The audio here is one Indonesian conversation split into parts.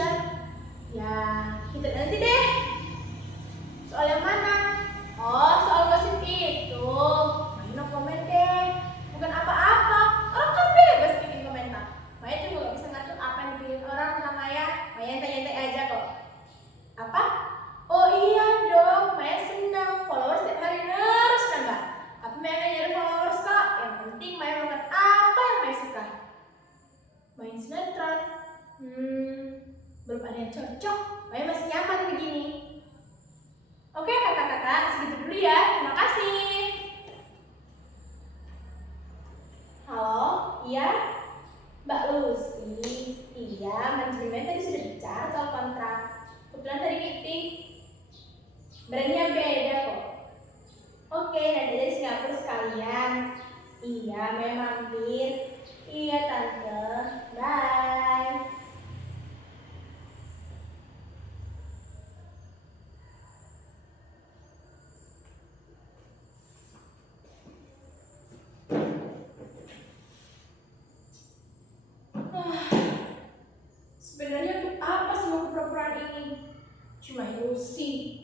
Indonesia? Ya, kita nanti deh. Soal yang mana? Oh, soal gosip itu. Main no komen deh. Bukan apa-apa. Orang kan bebas bikin komentar. Maya juga gak bisa ngatur apa yang dibikin orang tentang Maya. Maya tanya-tanya aja kok. Apa? Oh iya dong, Maya senang. Followers setiap hari terus nambah. Tapi Maya gak nyari followers kok. Yang penting Maya melakukan apa yang Maya suka. Main sinetron. Belum ada yang cocok. Maya masih nyaman begini. Oke kakak-kakak, segitu dulu ya. Terima kasih. Halo, iya? Mbak Lucy. Iya, manajemen tadi sudah bicara soal kontrak. Kebetulan tadi meeting. Brandnya beda kok. Oke, nanti dari Singapura sekalian. Iya, Maya mampir. Iya tante. Bye. Sebenarnya untuk apa semua kepura-puraan ini? Cuma ilusi.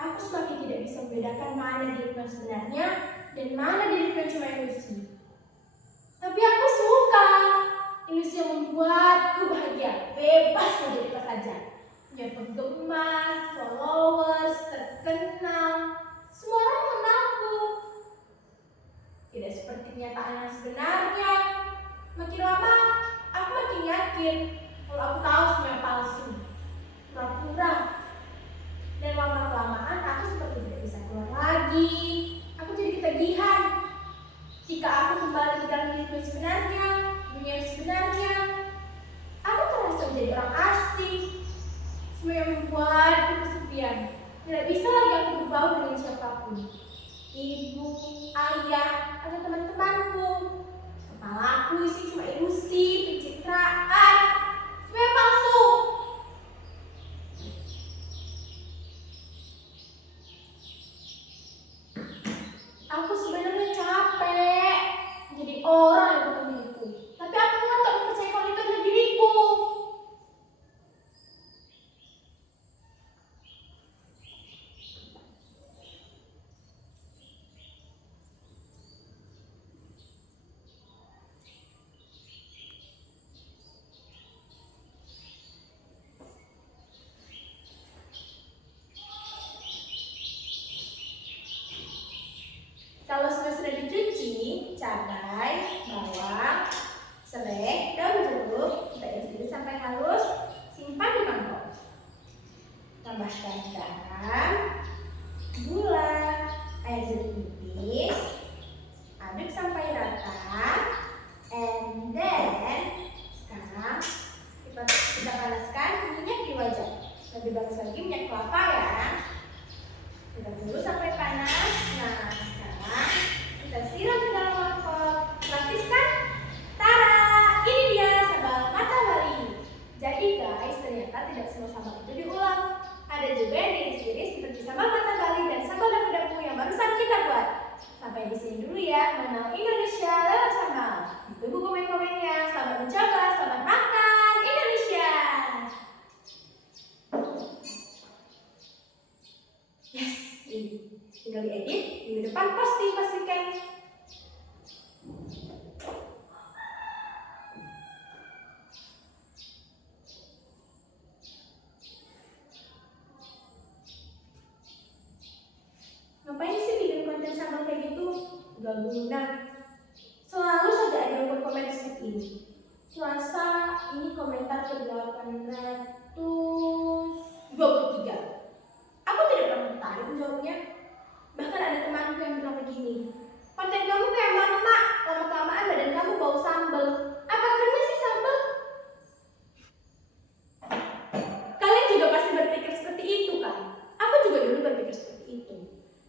Aku semakin tidak bisa membedakan mana diriku yang sebenarnya dan mana diriku yang cuma ilusi. Tapi aku suka. Ilusi yang membuatku bahagia, bebas mau jadi apa saja. Punya penggemar, followers, terkenal. Semua orang mengenalku. Tidak seperti kenyataan yang sebenarnya. Makin lama, aku makin yakin kalau aku tahu semua yang palsu, pura-pura. Dan lama-kelamaan aku seperti tidak bisa keluar lagi. Aku jadi ketagihan. Jika aku kembali ke dalam diriku sebenarnya, dunia yang sebenarnya, aku terasa menjadi orang asing. Semua yang membuatku kesepian. Tidak bisa lagi aku berbaur dengan siapapun. Ibu, ayah, atau teman-temanku. Kepalaku isi cuma ilusi, pencitraan, semua palsu. Aku sebenarnya capek menjadi orang yang bukan diriku. Tapi aku ngotot percaya kalau itu adalah diriku. Kalau sudah dicuci, cabai, bawang, serai, daun jeruk, kita iris sampai halus, simpan di mangkok. Tambahkan garam, gula, air jeruk nipis, aduk sampai rata, and then sekarang kita panaskan minyak di wajan. Lebih bagus lagi minyak kelapa ya. Kita tunggu sampai panas. Nah, sekarang kita siram ke dalam mangkok. Praktis kan? Tara, ini dia sambal mata Bali. Jadi guys, ternyata tidak semua sambal itu diulang. Ada juga yang diiris-iris seperti sambal mata Bali dan sambal dapu-dapu yang barusan kita buat. Sampai di sini dulu ya, mengenal Indonesia lewat sambal. Tunggu komen-komennya. Selamat mencoba, selamat makan Indonesia. Yes, ini tinggal diedit, minggu depan pastikan. Ngapain sih bikin konten sambal kayak gitu? Gak guna. Selalu saja ada yang berkomen seperti ini. Puasa ini komentar ke 823. Aku tidak pernah tertarik menjawabnya. Bahkan ada temanku yang bilang begini, konten kamu kayak mama, lama-kelamaan badan kamu bau sambal. Apa kerja sih sambal? Kalian juga pasti berpikir seperti itu kan? Aku juga dulu berpikir seperti itu.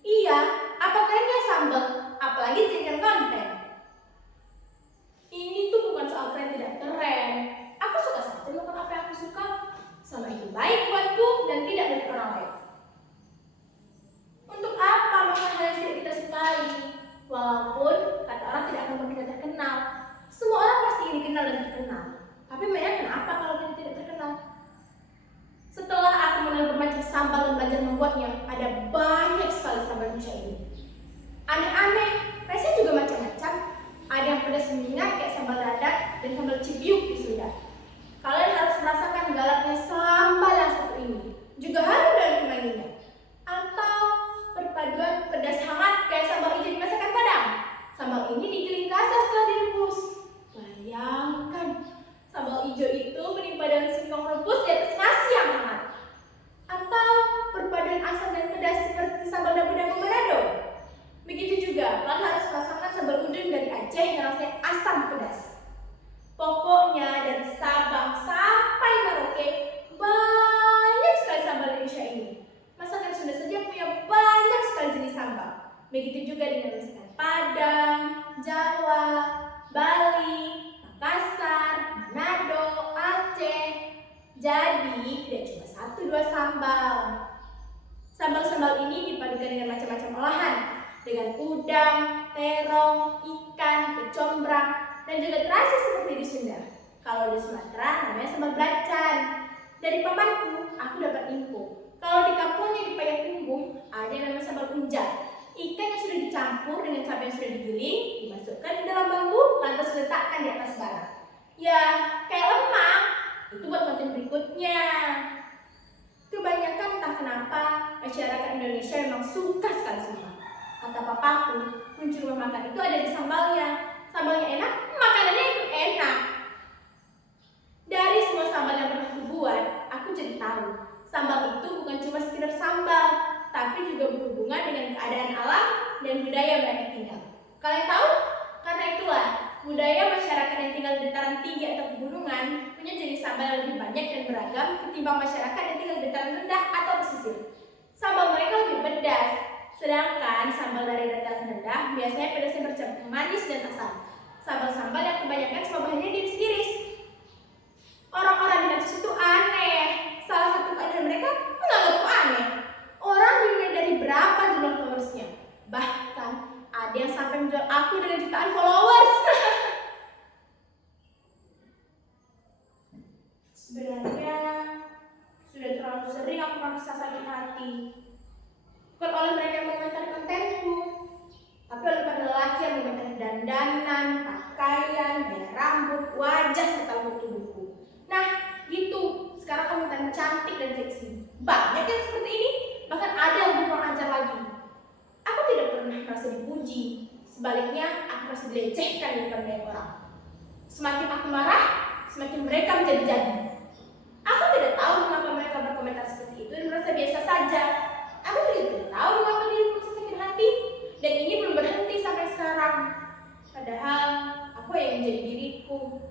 Iya, apa kerennya sambal? Apalagi jadikan konten. Ini tuh bukan soal keren tidak keren. Aku suka saja melakukan apa yang aku suka. Sama itu baik buatku dan tidak bagi orang lain. Untuk apa melakukan hal yang tidak kita sukai? Walaupun kata orang tidak akan membuat kita terkenal. Semua orang pasti ingin dikenal dan terkenal. Tapi Maya kenapa kalau kita tidak terkenal? Setelah aku mengenal bermacam sambal dan belajar membuatnya, ada banyak sekali sambal Indonesia ini. Aneh-aneh, rasanya juga macam-macam. Ada yang pedas menyengat kayak sambal dadak dan sambal cibiuk di Sunda. Kalian harus merasakan galaknya sambal yang satu ini. Juga harum dan kemanginya. Atau perpaduan pedas hangat kayak sambal hijau di masakan Padang. Sambal ini digiling kasar setelah direbus. Bayangkan, sambal hijau itu menimpa daun singkong rebus di atas nasi yang hangat. Atau perpaduan asam dan pedas seperti sambal dabu-dabu Manado. Begitu juga, kalian harus merasakan sambal udang dari Aceh yang rasanya asam pedas. Pokoknya dari Sabang sampai Merauke, banyak sekali sambal Indonesia ini. Masakan Sunda saja punya banyak sekali jenis sambal. Begitu juga dengan masakan Padang, Jawa, Bali, Makassar, Manado, Aceh. Jadi tidak cuma 1-2 sambal. Sambal-sambal ini dipadukan dengan macam-macam olahan, dengan udang, terong, ikan, kecombrang, dan juga terasi seperti di Sunda. Kalau di Sumatera namanya sambal belacan. Dari pamanku, aku dapat info. Kalau di kampungnya di Payakumbuh ada yang namanya sambal unjak. Ikan yang sudah dicampur dengan cabai yang sudah digiling, dimasukkan ke dalam bambu, lantas diletakkan di atas bara. Ya, kayak lemang. Itu buat konten berikutnya. Kebanyakan entah kenapa masyarakat Indonesia memang suka sekali sambal. Kata papaku, kunci rumah makan itu ada di sambalnya. Sambalnya enak, makanannya itu enak. Dari semua sambal yang pernah aku buat, aku jadi tahu sambal itu bukan cuma sekedar sambal, tapi juga berhubungan dengan keadaan alam dan budaya mereka tinggal. Kalian tahu? Karena itulah budaya masyarakat yang tinggal di dataran tinggi atau pegunungan punya jenis sambal yang lebih banyak dan beragam ketimbang masyarakat yang tinggal di dataran rendah atau pesisir. Sambal mereka lebih pedas, sedangkan sambal dari dataran rendah biasanya pedasnya bercampur manis dan asam. Sambal-sambal yang kebanyakan semua bahannya diiris-iris. Orang-orang di Natsus itu aneh. Salah satu keadaan mereka menganggapku aneh. Orang dinilai dari berapa jumlah followersnya. Bahkan ada yang sampai menjual aku dengan jutaan followers. Sebenarnya sudah terlalu sering aku merasa sakit hati. Bukan oleh mereka yang mengomentari kontenku, tapi oleh para lelaki yang mengomentari dandanan, pakaian, gaya rambut, wajah, serta bentuk tubuhku. Nah, gitu. Sekarang komentar cantik dan seksi. Banyak yang seperti ini, bahkan ada yang lebih kurang ajar lagi. Aku tidak pernah merasa dipuji. Sebaliknya, aku merasa dilecehkan di depan banyak orang. Semakin aku marah, semakin mereka menjadi-jadi. Aku tidak tahu mengapa mereka berkomentar seperti itu dan merasa biasa saja. Aku juga tidak tahu mengapa diriku sakit hati. Dan ini belum berhenti sampai sekarang. Padahal, aku yang menjadi diriku.